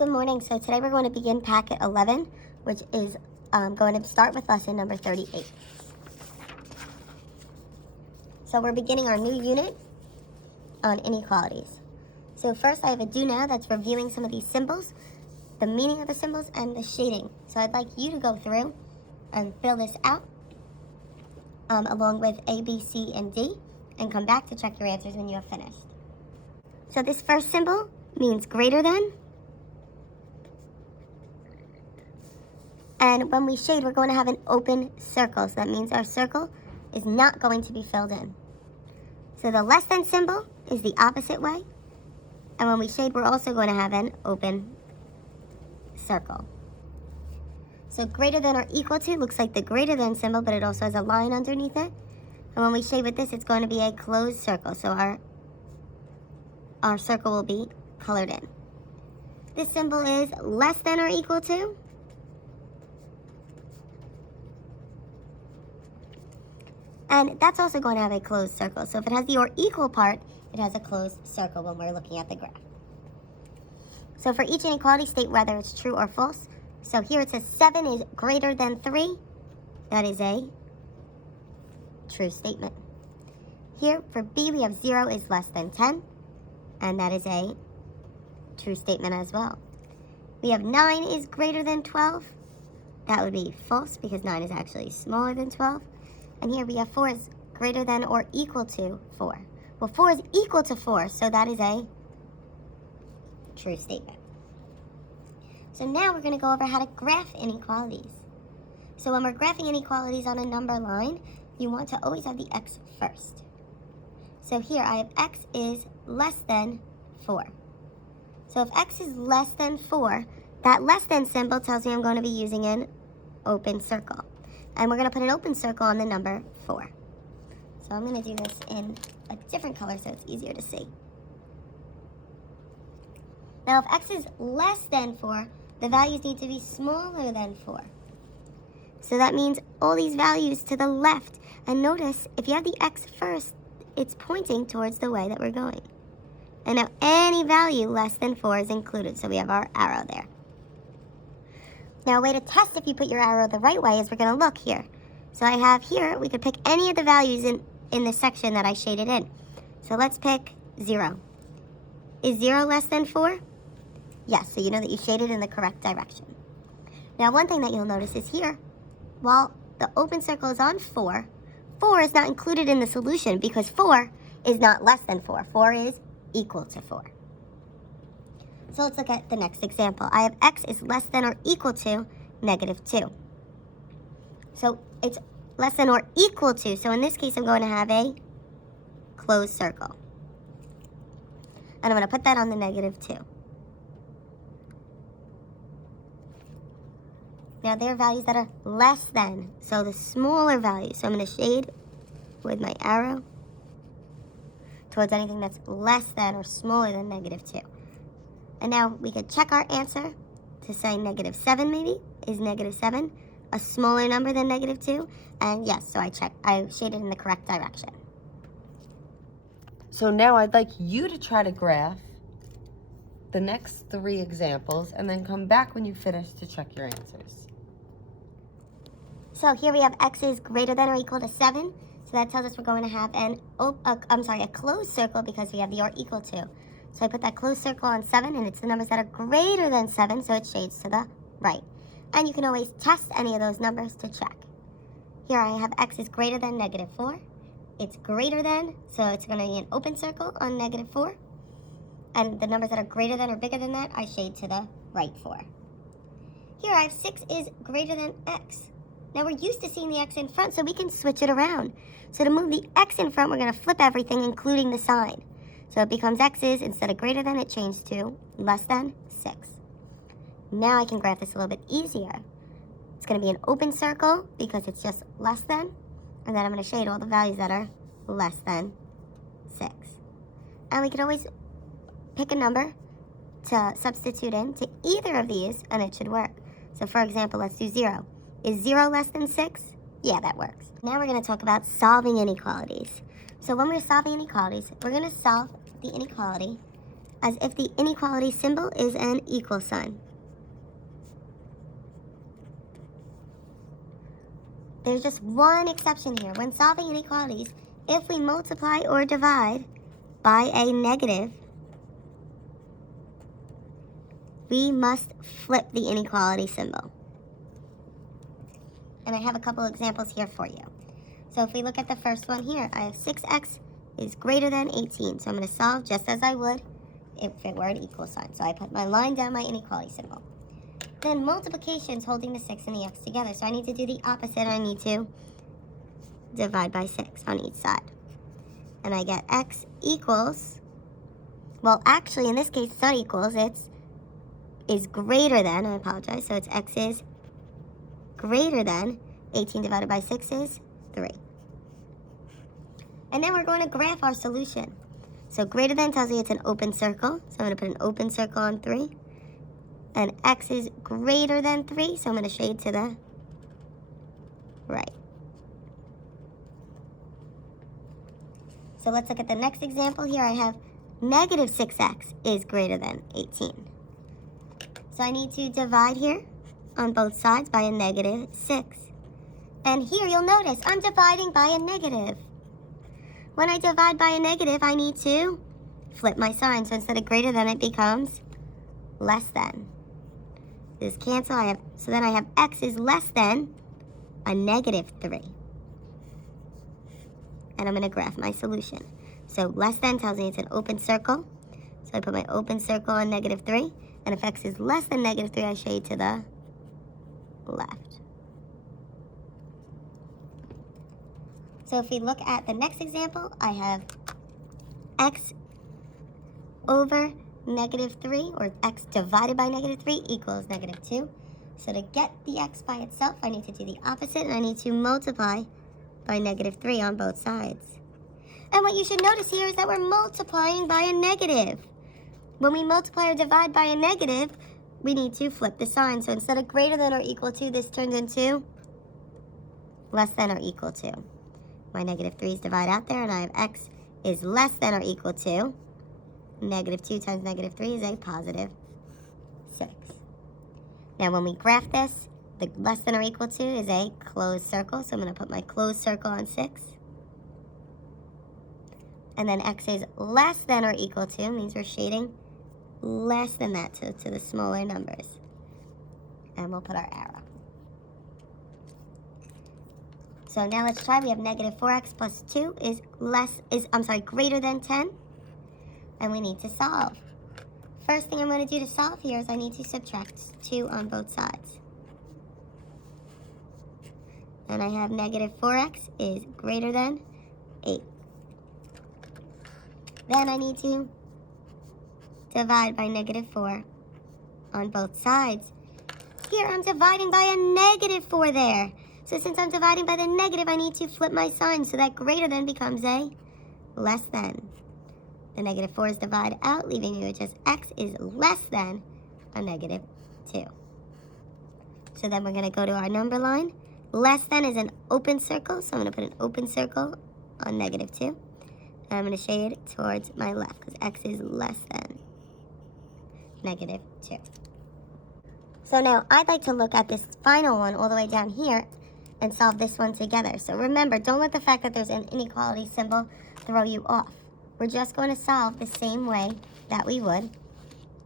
Good morning. So today we're going to begin packet 11, which is going to start with lesson number 38. So we're beginning our new unit on inequalities. So first I have a do now that's reviewing some of these symbols, the meaning of the symbols, and the shading. So I'd like you to go through and fill this out along with A, B, C, and D, and come back to check your answers when you have finished. So this first symbol means greater than. And when we shade, we're going to have an open circle. So that means our circle is not going to be filled in. So the less than symbol is the opposite way. And when we shade, we're also going to have an open circle. So greater than or equal to looks like the greater than symbol, but it also has a line underneath it. And when we shade with this, it's going to be a closed circle. So our circle will be colored in. This symbol is less than or equal to. And that's also going to have a closed circle. So if it has the or equal part, it has a closed circle when we're looking at the graph. So for each inequality, state whether it's true or false. So here it says 7 is greater than 3. That is a true statement. Here for B, we have 0 is less than 10. And that is a true statement as well. We have 9 is greater than 12. That would be false because 9 is actually smaller than 12. And here we have 4 is greater than or equal to 4. Well, 4 is equal to 4, so that is a true statement. So now we're going to go over how to graph inequalities. So when we're graphing inequalities on a number line, you want to always have the x first. So here I have x is less than 4. So if x is less than 4, that less than symbol tells me I'm going to be using an open circle. And we're going to put an open circle on the number 4. So I'm going to do this in a different color so it's easier to see. Now if x is less than 4, the values need to be smaller than 4. So that means all these values to the left. And notice, if you have the x first, it's pointing towards the way that we're going. And now any value less than 4 is included, so we have our arrow there. Now, a way to test if you put your arrow the right way is we're going to look here. So I have here, we could pick any of the values in the section that I shaded in. So let's pick 0. Is 0 less than 4? Yes, so you know that you shaded in the correct direction. Now, one thing that you'll notice is here, while the open circle is on 4, 4 is not included in the solution because 4 is not less than 4. 4 is equal to 4. So let's look at the next example. I have x is less than or equal to negative 2. So it's less than or equal to. So in this case, I'm going to have a closed circle. And I'm going to put that on the negative 2. Now there are values that are less than. So the smaller values. So I'm going to shade with my arrow towards anything that's less than or smaller than negative 2. And now we could check our answer to say negative 7 maybe. Is negative 7 a smaller number than negative 2? And yes, so I shaded in the correct direction. So now I'd like you to try to graph the next 3 examples and then come back when you finish to check your answers. So here we have x is greater than or equal to 7. So that tells us we're going to have a closed circle because we have the or equal to. So I put that closed circle on 7, and it's the numbers that are greater than 7, so it shades to the right. And you can always test any of those numbers to check. Here I have x is greater than negative 4. It's greater than, so it's going to be an open circle on negative 4. And the numbers that are greater than or bigger than that, I shade to the right for. Here I have 6 is greater than x. Now we're used to seeing the x in front, so we can switch it around. So to move the x in front, we're going to flip everything, including the sign. So it becomes x is, instead of greater than, it changed to less than 6. Now I can graph this a little bit easier. It's going to be an open circle because it's just less than. And then I'm going to shade all the values that are less than 6. And we can always pick a number to substitute in to either of these, and it should work. So for example, let's do 0. Is 0 less than 6? Yeah, that works. Now we're going to talk about solving inequalities. So when we're solving inequalities, we're going to solve the inequality as if the inequality symbol is an equal sign. There's just one exception here. When solving inequalities, if we multiply or divide by a negative, we must flip the inequality symbol. And I have a couple examples here for you. So if we look at the first one here, I have 6x is greater than 18. So I'm going to solve just as I would if it were an equal sign. So I put my line down my inequality symbol. Then multiplication is holding the 6 and the x together. So I need to do the opposite. I need to divide by 6 on each side. And I get x equals, well, actually, in this case, it's not equals. It's is greater than, I apologize. So it's x is greater than 18 divided by 6 is 3. And then we're going to graph our solution. So greater than tells you it's an open circle. So I'm going to put an open circle on 3. And x is greater than 3, so I'm going to shade to the right. So let's look at the next example here. I have negative 6x is greater than 18. So I need to divide here on both sides by a negative 6. And here you'll notice I'm dividing by a negative. When I divide by a negative, I need to flip my sign. So instead of greater than, it becomes less than. This cancel, so then I have x is less than a negative 3. And I'm going to graph my solution. So less than tells me it's an open circle. So I put my open circle on negative 3. And if x is less than negative 3, I shade to the left. So if we look at the next example, I have x over negative 3, or x divided by negative 3 equals negative 2. So to get the x by itself, I need to do the opposite, and I need to multiply by negative 3 on both sides. And what you should notice here is that we're multiplying by a negative. When we multiply or divide by a negative, we need to flip the sign. So instead of greater than or equal to, this turns into less than or equal to. My negative 3's divide out there, and I have x is less than or equal to negative 2 times negative 3 is a positive 6. Now when we graph this, the less than or equal to is a closed circle. So I'm going to put my closed circle on 6. And then x is less than or equal to means we're shading less than that to the smaller numbers. And we'll put our arrow. So now let's try. We have negative 4x plus 2 is greater than 10. And we need to solve. First thing I'm going to do to solve here is I need to subtract 2 on both sides. And I have negative 4x is greater than 8. Then I need to divide by negative 4 on both sides. Here I'm dividing by a negative 4 there. So since I'm dividing by the negative, I need to flip my sign so that greater than becomes a less than. The negative 4's divide out, leaving me with just x is less than a negative 2. So then we're going to go to our number line. Less than is an open circle, so I'm going to put an open circle on negative 2. And I'm going to shade towards my left because x is less than negative 2. So now I'd like to look at this final one all the way down here and solve this one together. So remember, don't let the fact that there's an inequality symbol throw you off. We're just going to solve the same way that we would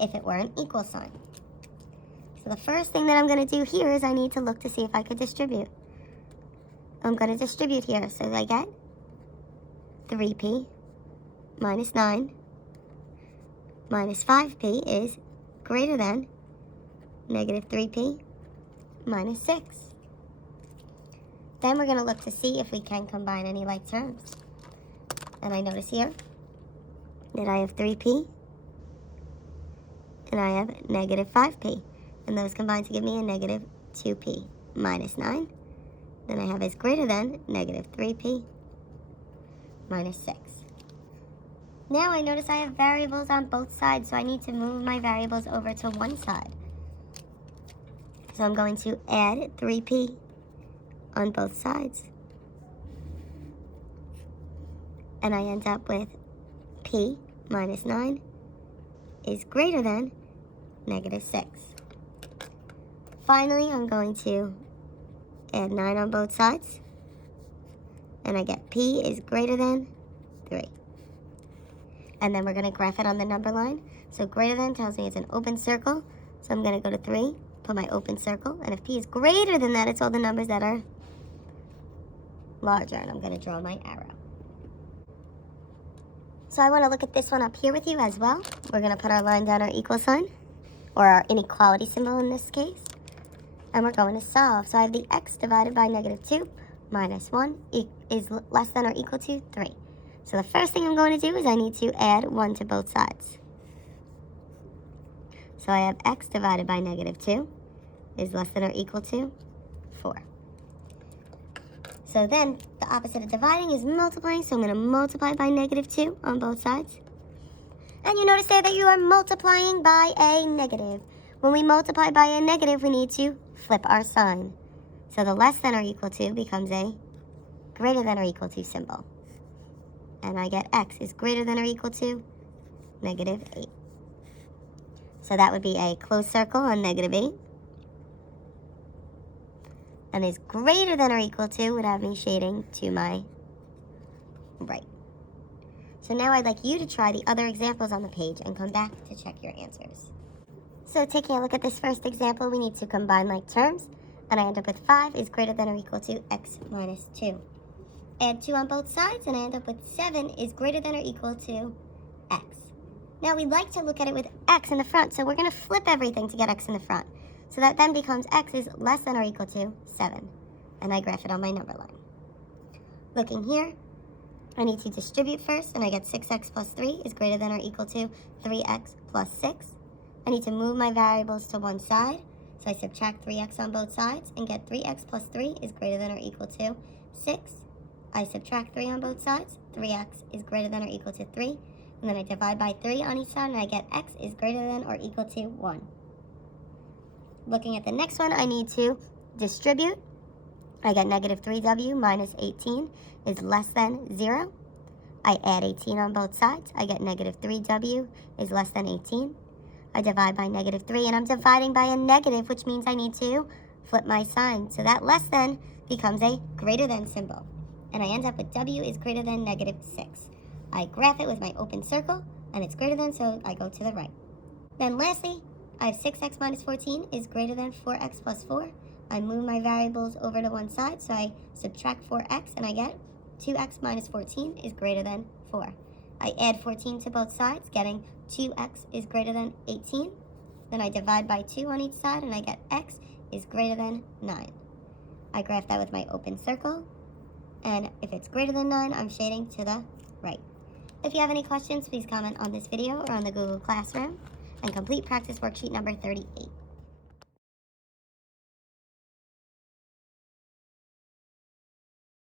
if it were an equal sign. So the first thing that I'm going to do here is I need to look to see if I could distribute. I'm going to distribute here. So I get 3p minus 9 minus 5p is greater than negative 3p minus 6. Then we're going to look to see if we can combine any like terms. And I notice here that I have 3p and I have negative 5p. And those combine to give me a negative 2p minus 9. Then I have is greater than negative 3p minus 6. Now I notice I have variables on both sides, so I need to move my variables over to one side. So I'm going to add 3p on both sides. And I end up with p minus 9 is greater than negative 6. Finally, I'm going to add 9 on both sides, and I get P is greater than 3. And then we're going to graph it on the number line. So greater than tells me it's an open circle, so I'm going to go to 3, put my open circle, and if P is greater than that, it's all the numbers that are larger, and I'm going to draw my arrow. So I want to look at this one up here with you as well. We're going to put our line down our equal sign, or our inequality symbol in this case, and we're going to solve. So I have the x divided by negative 2 minus 1 is less than or equal to 3. So the first thing I'm going to do is I need to add 1 to both sides. So I have x divided by negative 2 is less than or equal to 4. So then the opposite of dividing is multiplying, so I'm going to multiply by negative 2 on both sides. And you notice there that you are multiplying by a negative. When we multiply by a negative, we need to flip our sign. So the less than or equal to becomes a greater than or equal to symbol. And I get x is greater than or equal to negative 8. So that would be a closed circle on negative 8. And is greater than or equal to would have me shading to my right. So now I'd like you to try the other examples on the page and come back to check your answers. So taking a look at this first example, we need to combine like terms, and I end up with 5 is greater than or equal to x minus 2. Add 2 on both sides, and I end up with 7 is greater than or equal to x. Now we'd like to look at it with x in the front, so we're going to flip everything to get x in the front. So that then becomes x is less than or equal to 7. And I graph it on my number line. Looking here, I need to distribute first, and I get 6x plus 3 is greater than or equal to 3x plus 6. I need to move my variables to one side, so I subtract 3x on both sides and get 3x plus 3 is greater than or equal to 6. I subtract 3 on both sides, 3x is greater than or equal to 3. And then I divide by 3 on each side, and I get x is greater than or equal to 1. Looking at the next one, I need to distribute. I get negative 3w minus 18 is less than 0. I add 18 on both sides. I get negative 3w is less than 18. I divide by negative 3, and I'm dividing by a negative, which means I need to flip my sign. So that less than becomes a greater than symbol. And I end up with w is greater than negative 6. I graph it with my open circle, and it's greater than, so I go to the right. Then lastly, I have 6x minus 14 is greater than 4x plus 4. I move my variables over to one side, so I subtract 4x, and I get 2x minus 14 is greater than 4. I add 14 to both sides, getting 2x is greater than 18. Then I divide by 2 on each side, and I get x is greater than 9. I graph that with my open circle, and if it's greater than 9, I'm shading to the right. If you have any questions, please comment on this video or on the Google Classroom, and complete practice worksheet number 38.